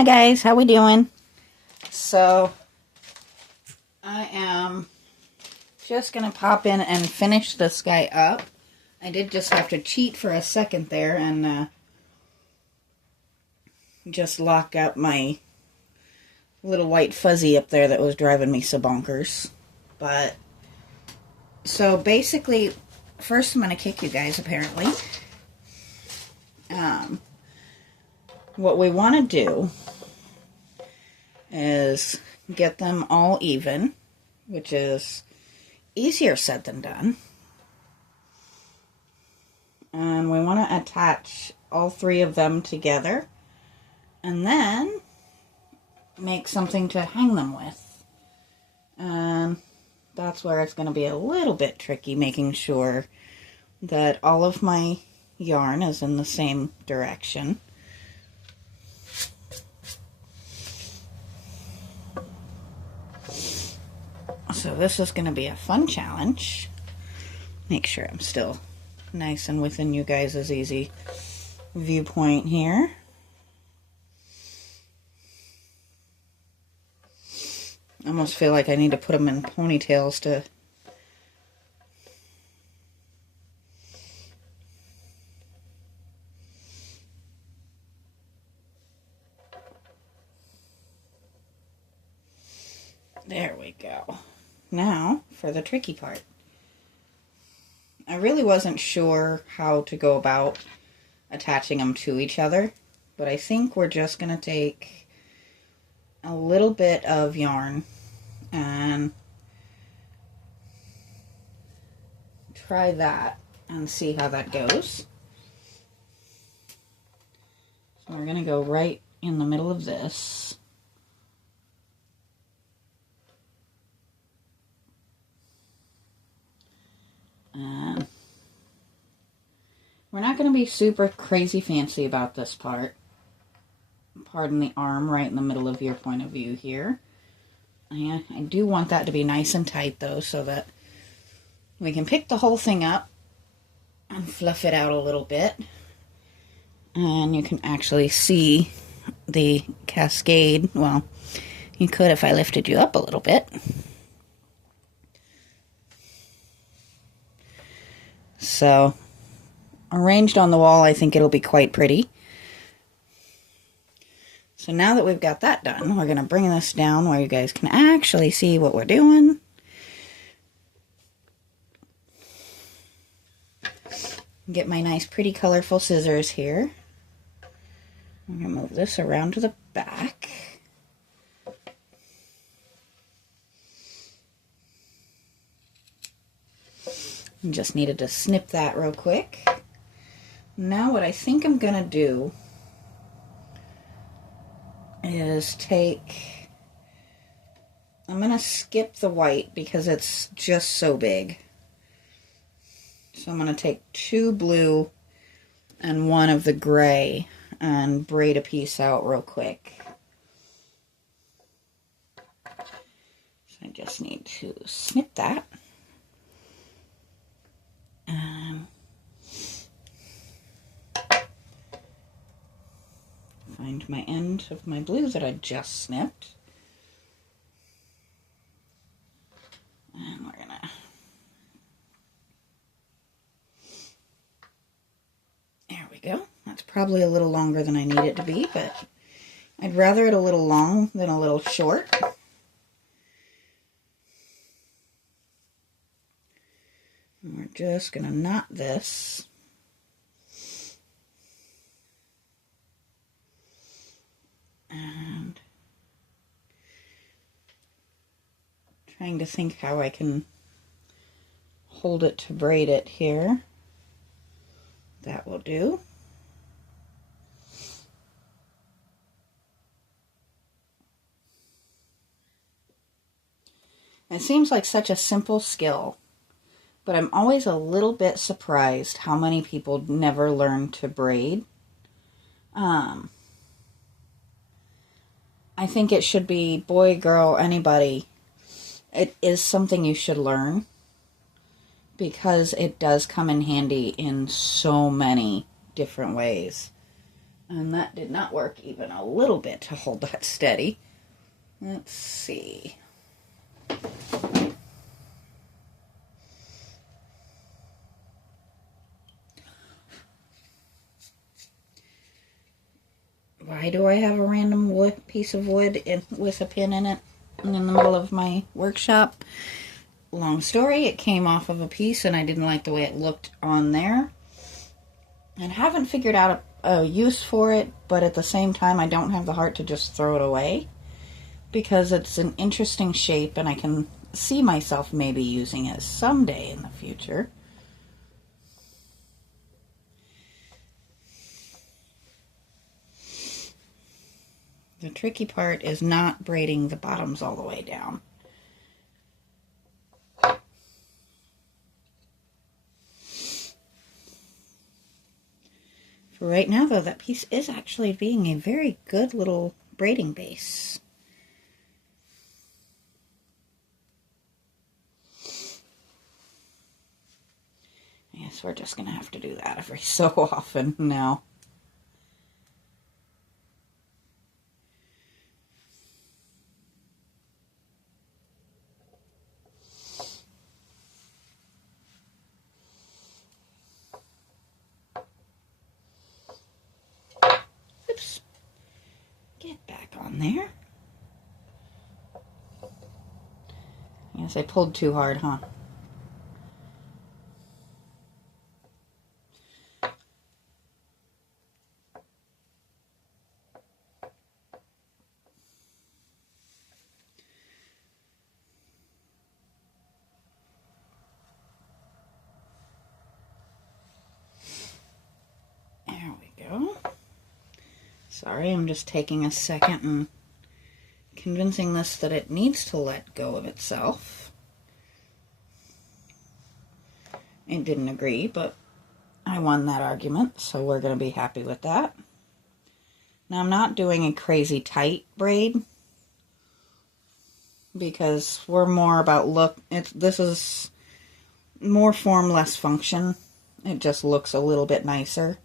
Hi guys, how we doing? So, I am just going to pop in and finish this guy up. I did just have to cheat for a second there and just lock up my little white fuzzy up there that was driving me so bonkers. But, so basically, first I'm going to kick you guys apparently. What we want to do is get them all even, which is easier said than done. And we want to attach all three of them together and then make something to hang them with. And that's where it's going to be a little bit tricky, making sure that all of my yarn is in the same direction. So this is going to be a fun challenge. Make sure I'm still nice and within you guys' easy viewpoint here. I almost feel like I need to put them in ponytails to... There we go. Now, for the tricky part. I really wasn't sure how to go about attaching them to each other, but I think we're just going to take a little bit of yarn and try that and see how that goes. So we're going to go right in the middle of this. We're not going to be super crazy fancy about this part. Pardon the arm right in the middle of your point of view here. I do want that to be nice and tight though, so that we can pick the whole thing up and fluff it out a little bit. And you can actually see the cascade. Well, you could if I lifted you up a little bit. So, arranged on the wall, I think it'll be quite pretty. So now that we've got that done, we're going to bring this down where you guys can actually see what we're doing. Get my nice, pretty, colorful scissors here. I'm going to move this around to the back. Just needed to snip that real quick. Now what I think I'm going to do is I'm going to skip the white because it's just so big. So I'm going to take 2 blue and 1 of the gray and braid a piece out real quick. So I just need to snip that. Find my end of my blue that I just snipped. And we're gonna... There we go. That's probably a little longer than I need it to be, but I'd rather it a little long than a little short. And we're just gonna knot this. And trying to think how I can hold it to braid it here. That will do. It seems like such a simple skill, but I'm always a little bit surprised how many people never learn to braid. I think it should be boy, girl, anybody. It is something you should learn because it does come in handy in so many different ways. And that did not work even a little bit to hold that steady. Let's see. Why do I have a random piece of wood with a pin in it in the middle of my workshop? Long story, it came off of a piece and I didn't like the way it looked on there. And haven't figured out a use for it, but at the same time I don't have the heart to just throw it away because it's an interesting shape and I can see myself maybe using it someday in the future. The tricky part is not braiding the bottoms all the way down. For right now, though, that piece is actually being a very good little braiding base. I guess we're just going to have to do that every so often now. Oops. Get back on there. Yes, I pulled too hard, huh? There we go. Sorry, I'm just taking a second and convincing this that it needs to let go of itself. It didn't agree, but I won that argument, so we're going to be happy with that. Now, I'm not doing a crazy tight braid because we're more about look. This is more form, less function. It just looks a little bit nicer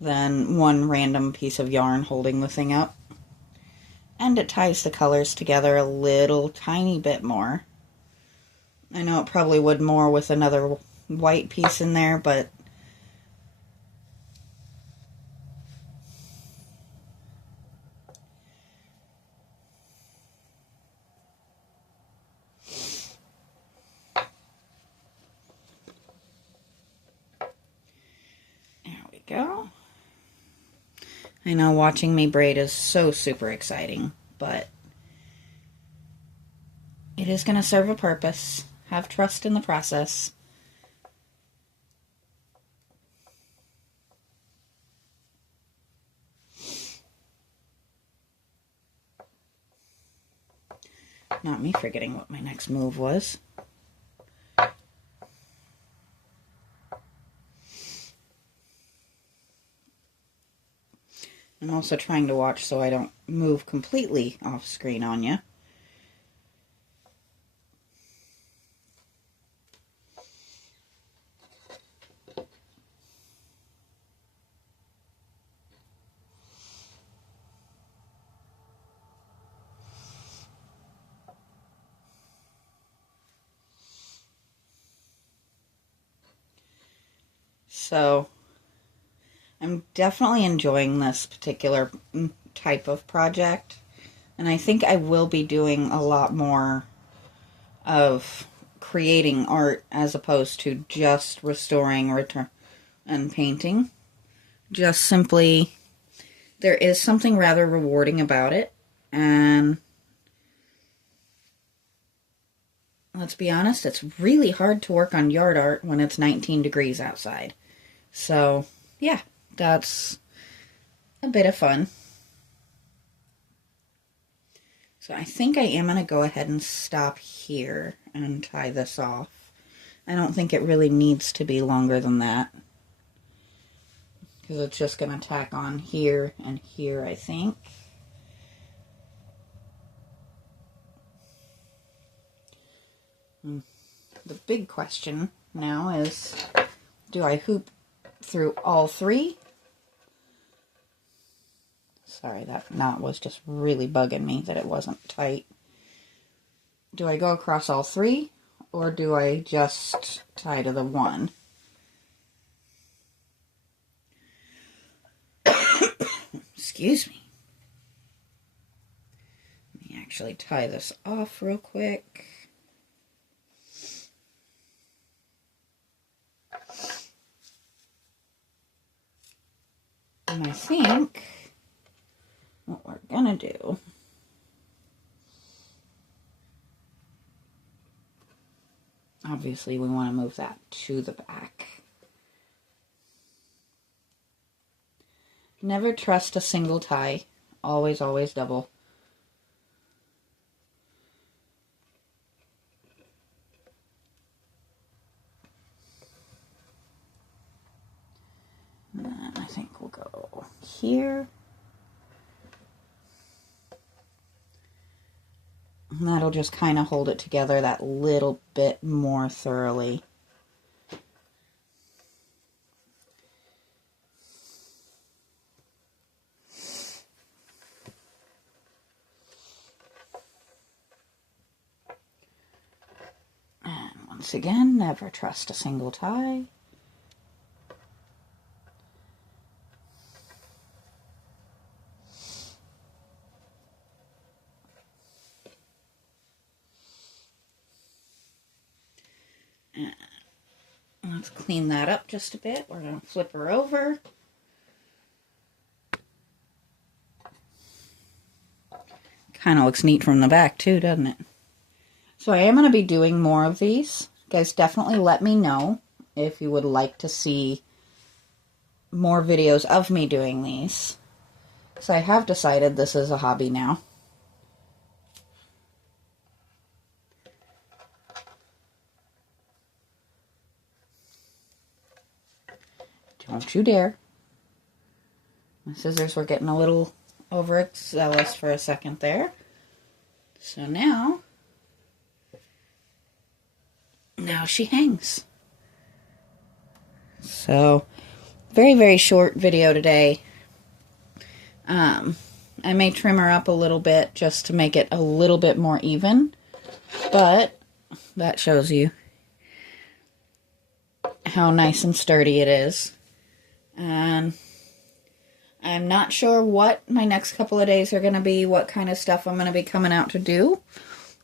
than one random piece of yarn holding the thing up. And it ties the colors together a little tiny bit more. I know it probably would more with another white piece in there, but there we go. I know watching me braid is so super exciting, but it is going to serve a purpose. Have trust in the process. Not me forgetting what my next move was. I'm also trying to watch so I don't move completely off screen on you. So I'm definitely enjoying this particular type of project, and I think I will be doing a lot more of creating art as opposed to just restoring and painting. Just simply, there is something rather rewarding about it, and let's be honest, it's really hard to work on yard art when it's 19 degrees outside. So, yeah, that's a bit of fun. So I think I am going to go ahead and stop here and tie this off. I don't think it really needs to be longer than that, because it's just going to tack on here and here, I think. The big question now is, do I hoop through all three? Sorry, that knot was just really bugging me that it wasn't tight. Do I go across all 3, or do I just tie to the 1? Excuse me. Let me actually tie this off real quick. And I think what we're gonna do obviously we want to move that to the back. Never trust a single tie. Always, always double. And then I think we'll go here. And that'll just kind of hold it together that little bit more thoroughly. And once again, never trust a single tie. Let's clean that up just a bit. We're going to flip her over. Kind of looks neat from the back too, doesn't it? So I am going to be doing more of these. You guys, definitely let me know if you would like to see more videos of me doing these. So I have decided this is a hobby now. Don't you dare. My scissors were getting a little overzealous for a second there. So now she hangs. So, very, very short video today. I may trim her up a little bit just to make it a little bit more even. But that shows you how nice and sturdy it is. And I'm not sure what my next couple of days are going to be, what kind of stuff I'm going to be coming out to do.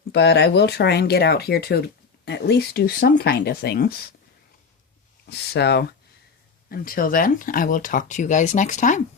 But I will try and get out here to at least do some kind of things. So, until then, I will talk to you guys next time.